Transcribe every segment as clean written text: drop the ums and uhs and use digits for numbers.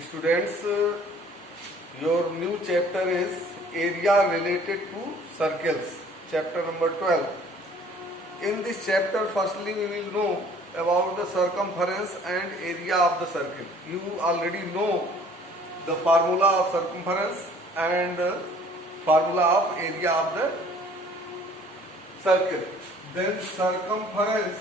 Students, your new chapter is area related to circles, chapter number 12. In this chapter, firstly we will know about the circumference and area of the circle. You already know the formula of circumference and formula of area of the circle. Then circumference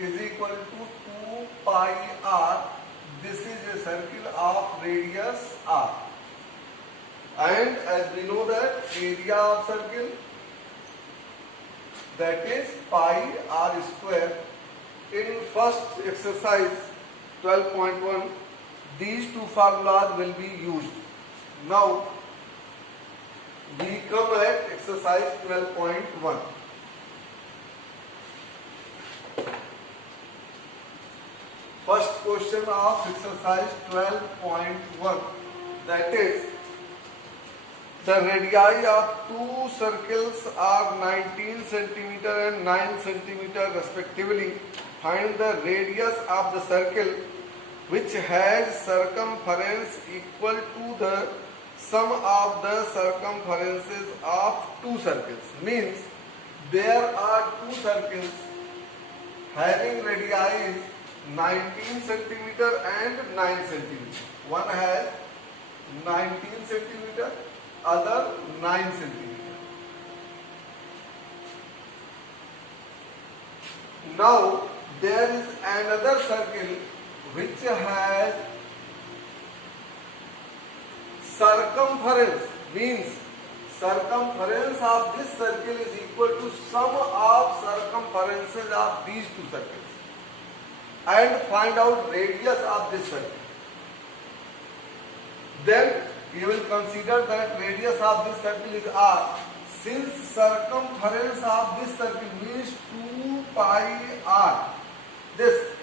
is equal to 2 pi r. This is a circle of radius r. And as we know that area of circle, that is pi r square. In first exercise 12.1, these two formulas will be used. Now we come at exercise 12.1. First question of exercise 12.1, that is, the radii of two circles are 19 cm and 9 cm respectively. Find the radius of the circle which has circumference equal to the sum of the circumferences of two circles. Means there are two circles having radii 19 centimeter and 9 centimeter. One has 19 centimeter, other 9 centimeter. Now there is another circle which has circumference, means circumference of this circle is equal to sum of circumferences of these two circles. And find out radius of this circle. Then you will consider that radius of this circle is r. Since circumference of this circle means 2 pi r, this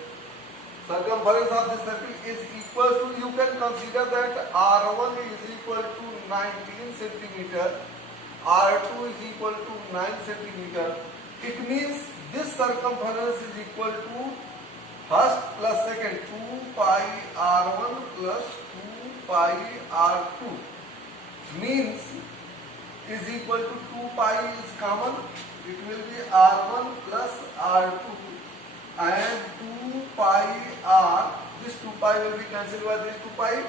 circumference of this circle is equal to, you can consider that r1 is equal to 19 centimeter, r2 is equal to 9 centimeter. It means this circumference is equal to first plus second 2 pi r1 plus 2 pi r2, means is equal to 2 pi is common, it will be r1 plus r2 and 2 pi r, this 2 pi will be cancelled by this 2 pi,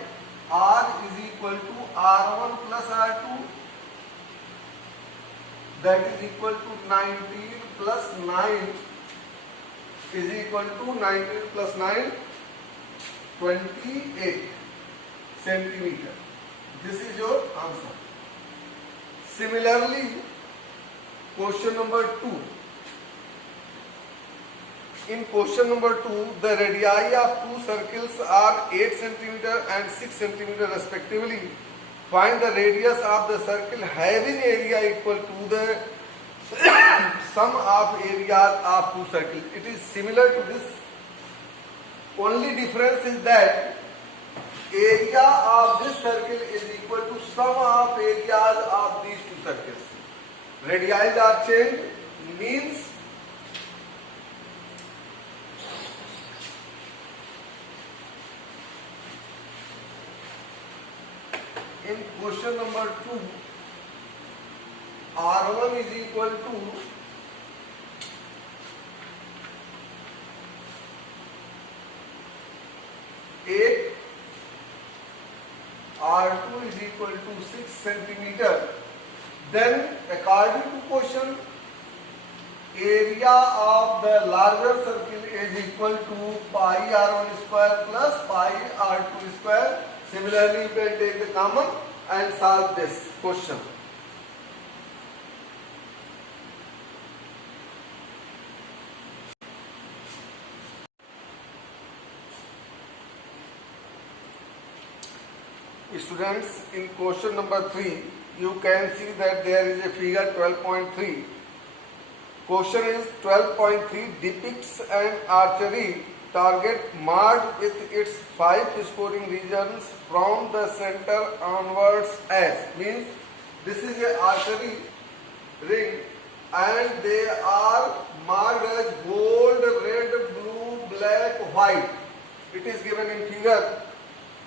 r is equal to r1 plus r2, that is equal to 19 plus 9 is equal to 19 plus 9, 28 centimeter. This is your answer. Similarly, question number 2. In question number 2, the radii of two circles are 8 centimeter and 6 centimeter respectively. Find the radius of the circle having area equal to the sum of areas of two circles. It is similar to this. Only difference is that area of this circle is equal to sum of areas of these two circles. Radii are changed, means in question number 2, r1 is equal to (8), r2 is equal to 6 centimeter. Then according to question, area of the larger circle is equal to pi r1 square plus pi r2 square. Similarly, you can take the common and solve this question. Students, in question number 3, you can see that there is a figure 12.3. Question is 12.3 depicts an archery target marked with its 5 scoring regions from the center onwards as, means this is a archery ring and they are marked as gold, red, blue white. It is given in figure.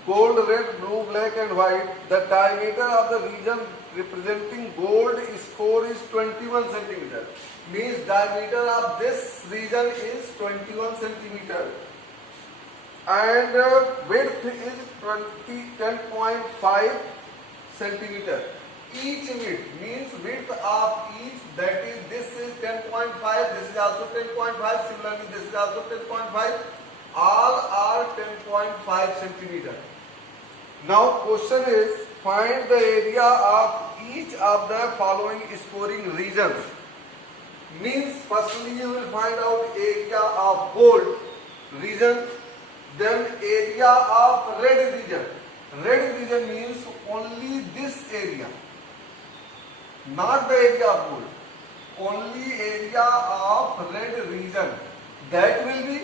Gold, red, blue, black and white. The diameter of the region representing gold score is 21 centimeter. Means diameter of this region is 21 centimeter. And width is 10.5 centimeter. Each width means width of each, that is this is 10.5, this is also 10.5, similarly this is also 10.5, all are 10.5 centimeter. Now question is, find the area of each of the following scoring regions. Means firstly you will find out area of gold region, then area of red region. Red region means only this area, not the area of gold, only area of red region. That will be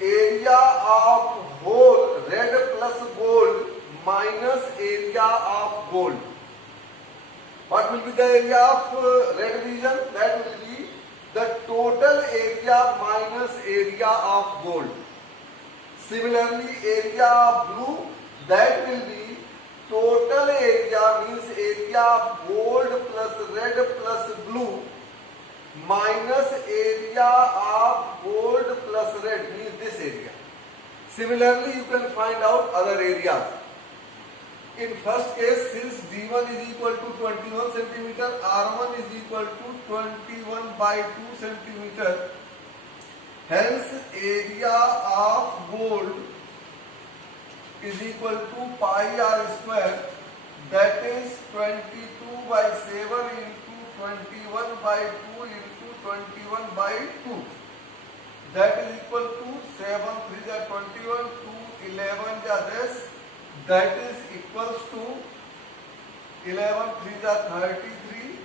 area of whole red plus gold minus area of gold. What will be the area of red region? That will be the total area minus area of gold. Similarly, area of blue, that will be total area, means area of gold plus red plus blue minus area of gold plus red, means this area. Similarly, you can find out other areas. In first case, since D1 is equal to 21 centimeter, R1 is equal to 21 by 2 centimeter. Hence, area of gold is equal to pi r square, that is 22 by 7 into 21 by 2 into 21 by 2. That is equal to 7 3 are 21, 2 11 are this. That is equals to 11 3 are 33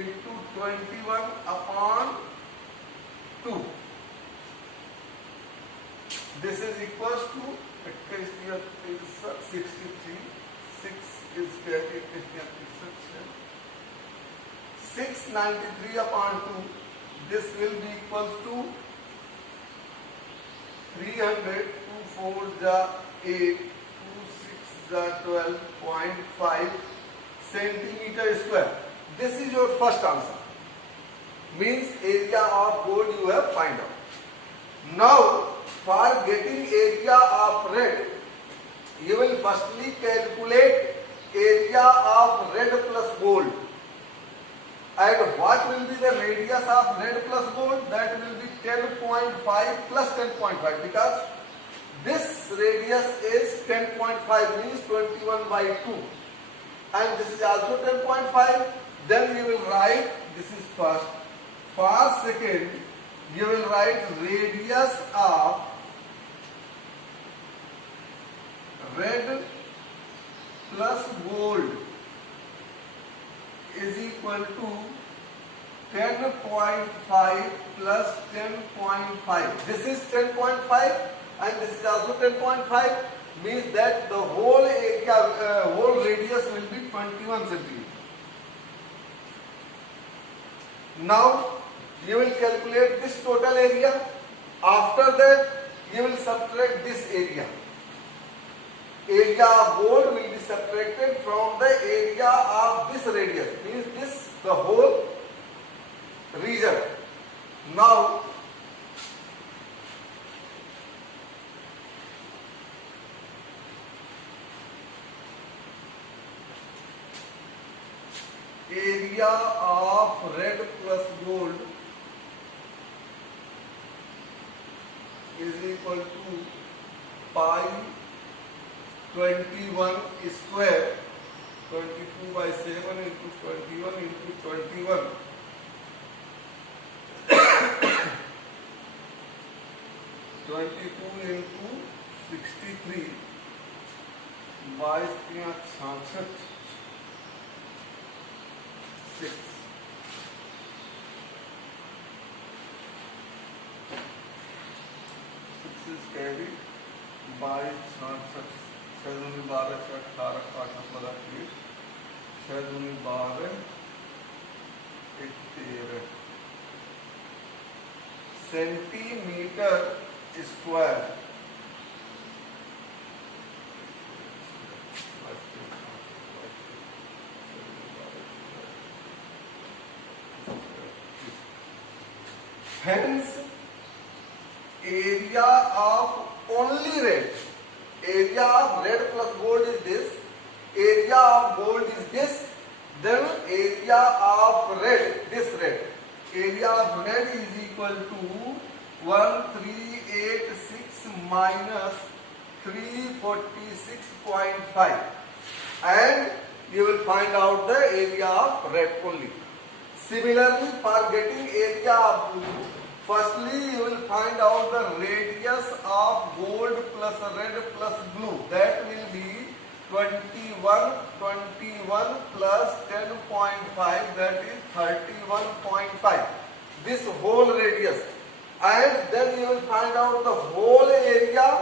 into 21 upon 2. This is equals to 63. 6 is 693 upon 2. This will be equals to 300. 2 4 are 8, 2 6 are 12.5 centimeter square. This is your first answer. Means area of gold you have find out. Now, for getting area of red, you will firstly calculate area of red plus gold. And what will be the radius of red plus gold? That will be 10.5 plus 10.5, because this radius is 10.5, means 21 by 2. And this is also 10.5. Then you will write, this is first. For second, you will write radius of red plus gold is equal to 10.5 plus 10.5. This is 10.5 and this is also 10.5, means that the whole area, whole radius will be 21 centimeter. Now you will calculate this total area. After that, you will subtract this area. Area of gold will be subtracted from the area of this radius, means this the whole region. Now area of red plus gold is equal to pi 21 square, 22 by 7 into 21 into 21. 22 into 63 by 66. 6. 6 is carried by 66. 6 Duni 12, 18, 8, 6 Duni 12, 13, centimeter square. Hence, area of only red, area of red plus gold is this, area of gold is this, then area of red, this red, area of red is equal to 1386 minus 346.5, and you will find out the area of red only. Similarly, for getting area of blue, firstly you will find out the radius of gold plus red plus blue. That will be 21 plus 10.5, that is 31.5. This whole radius. And then you will find out the whole area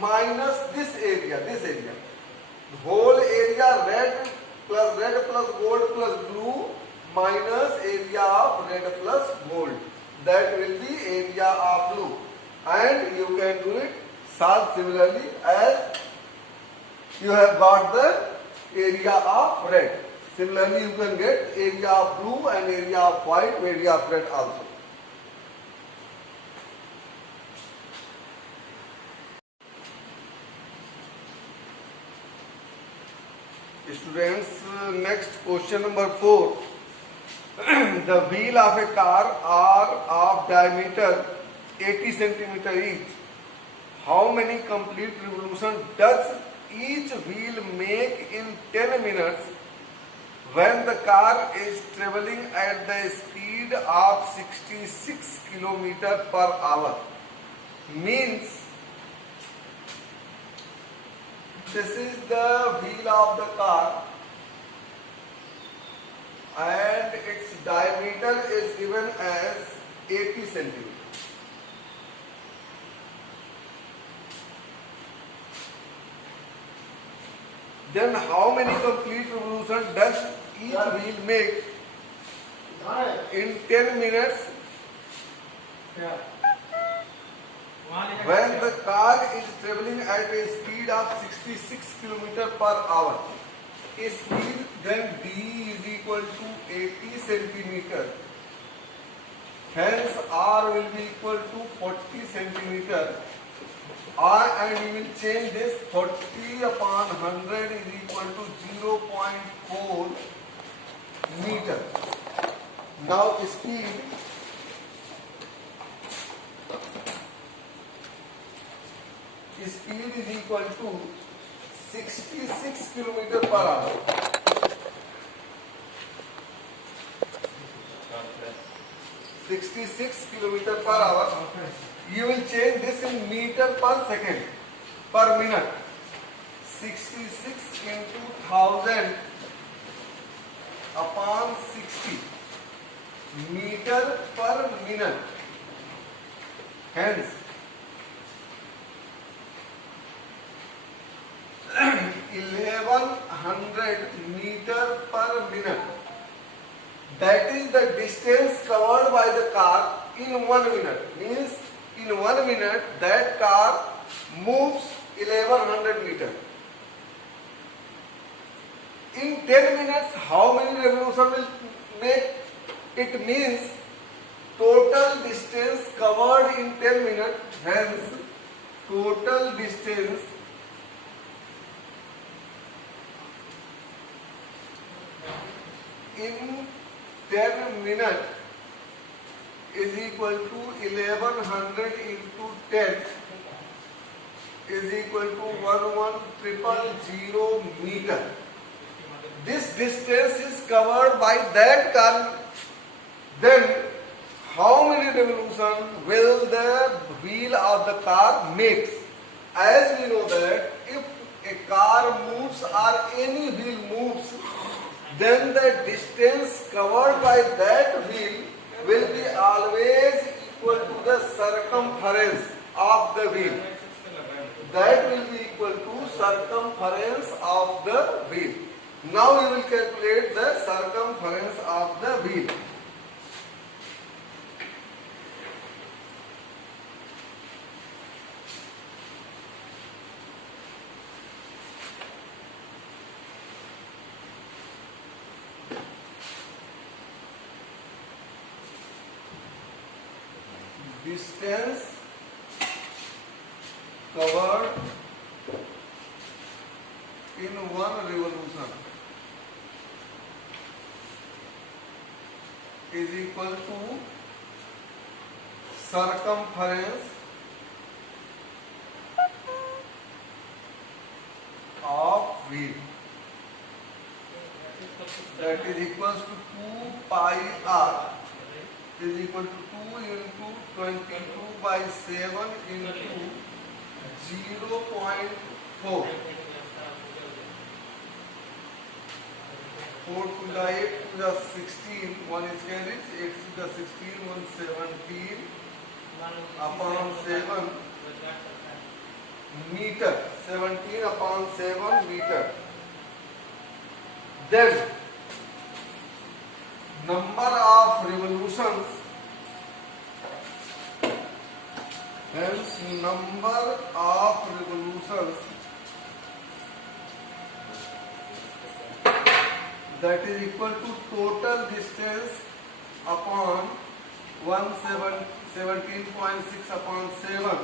minus this area, this area. The whole area red plus gold plus blue minus area of red plus gold. That will be area of blue. And you can do it solve similarly as you have got the area of red. Similarly, you can get area of blue and area of white, area of red also. Students, next question number 4. The wheel of a car are of diameter 80 centimeter each. How many complete revolutions does each wheel make in 10 minutes when the car is traveling at the speed of 66 km per hour? Means, this is the wheel of the car and its diameter is given as 80 centimeters. Then how many complete revolutions does each wheel make in 10 minutes when the car is traveling at a speed of 66 km per hour? Speed, then D is equal to 80 centimeter. Hence R will be equal to 40 centimeter. And we will change this 40 upon 100 is equal to 0.4 meter. Now speed is equal to 66 km per hour. You will change this in meter per second per minute. 66 into 1000 upon 60 meter per minute. Hence 1100 meter per minute. That is the distance covered by the car in 1 minute. Means in 1 minute that car moves 1100 meter. In 10 minutes how many revolutions will make? It means total distance covered in 10 minutes. Hence total distance in 10 minutes is equal to 1100 into 10 is equal to 11000 meter. This distance is covered by that car. Then how many revolutions will the wheel of the car make? As we know that if a car moves or any wheel moves, then the distance covered by that wheel will be always equal to the circumference of the wheel. That will be equal to circumference of the wheel. Now we will calculate the circumference of the wheel. distance covered in one revolution is equal to circumference of wheel, that is equals to 2 pi r is equal to 2 into 22 by 7 into 0.4. 4 to the 8 to the 16, 1 is carried, 8 to the 16, 1 17 upon 7 meter, 17 upon 7 meter. Then number of revolutions, hence number of revolutions, that is equal to total distance upon 17.6 upon 7,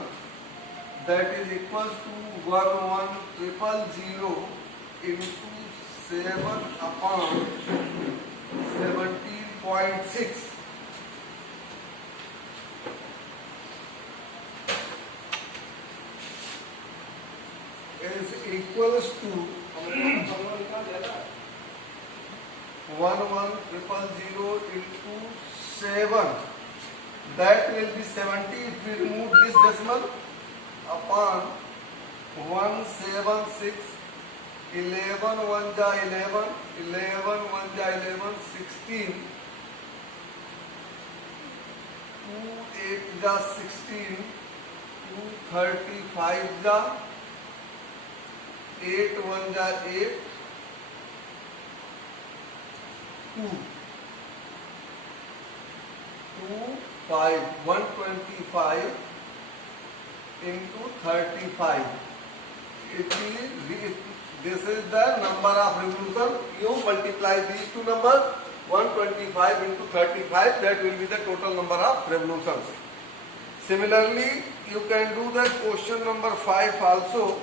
that is equals to 11,000 into 7 upon 17.6. is equals to 11,000 into 7, that will be 70 if we remove this decimal, upon 176, 11 1 ja 11, 11 1 ja 11, 16, 2 8 ja 16, 2 35 ja, 8 1 ja 8, 2 5 125 into 35. This is the number of revolution. You multiply these two numbers, 125 into 35, that will be the total number of revolutions. Similarly, you can do the question number 5 also.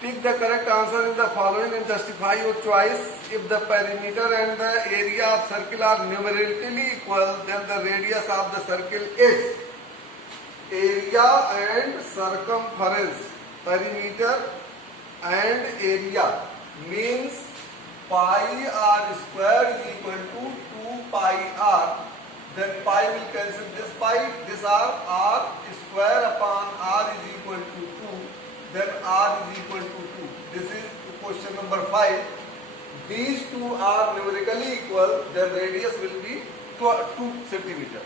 Pick the correct answer in the following and justify your choice. If the perimeter and the area of circle are numerically equal, then the radius of the circle is area and circumference. Perimeter and area means pi r square is equal to 2 pi r. Then pi will cancel this pi, this r square upon r is equal to 2. Then r is equal to 2. This is question number 5. These two are numerically equal, their radius will be 2 centimeter.